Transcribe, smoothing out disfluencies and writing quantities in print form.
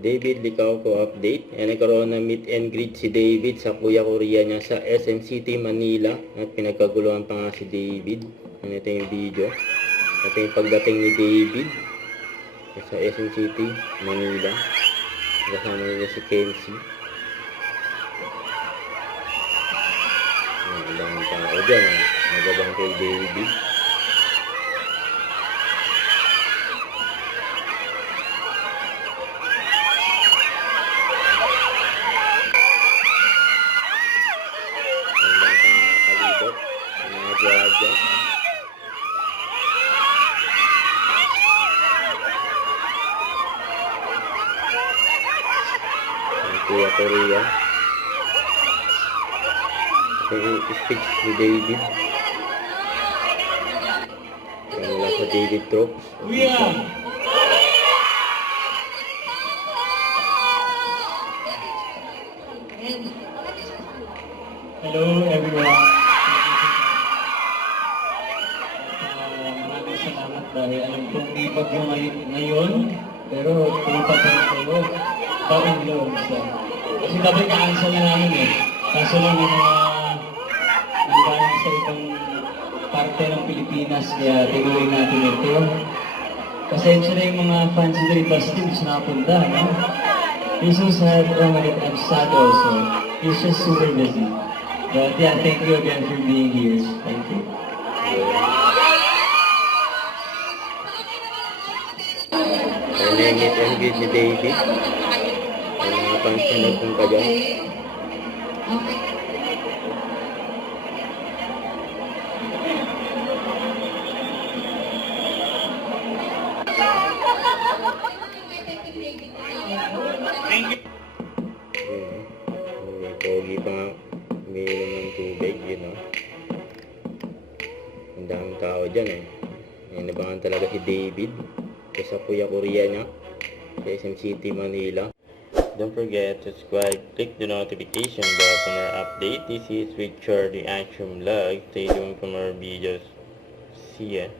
David Licauco update. Nagkaroon ng meet and greet si David sa Kuya Korea niya sa SM City, Manila. At pinagkaguluhan pa nga si David. Ito yung video. Ito yung pagdating ni David sa SM City, Manila. Kasama niya si Kenzie. Ang daming tao dyan. Nagabang kay David. Jaja. Kuya Korea. Yung speech ni David. Wala sa David Tropes. Hello everyone. Salamat dahil alam kong di bagyo ngayon, pero pumunta pa rin kayo. Bakit yun? Kasi dapat ka-answer na namin eh. Kaso lang yung mga nanggaling sa ibang parte ng Pilipinas, kaya tinuloy natin ito. Pasensya na yung mga fans ng Ribas team gusto nakapunta, no? He's so sad, I'm sad also. He's just super busy. But yeah, thank you again for being here. Thank you. Meet and greet ni David. Mga fans na nagpunta dyan. May pogi pa nga. Umiinom ng tubig, yun o. Ang daming tao dyan eh. Inabangan talaga si David. Sa Kuya Korea niya sa SM City, Manila. Don't forget to subscribe, click the notification bell for more update. This is Richard the Action Vlog. Stay tuned for more videos. See ya.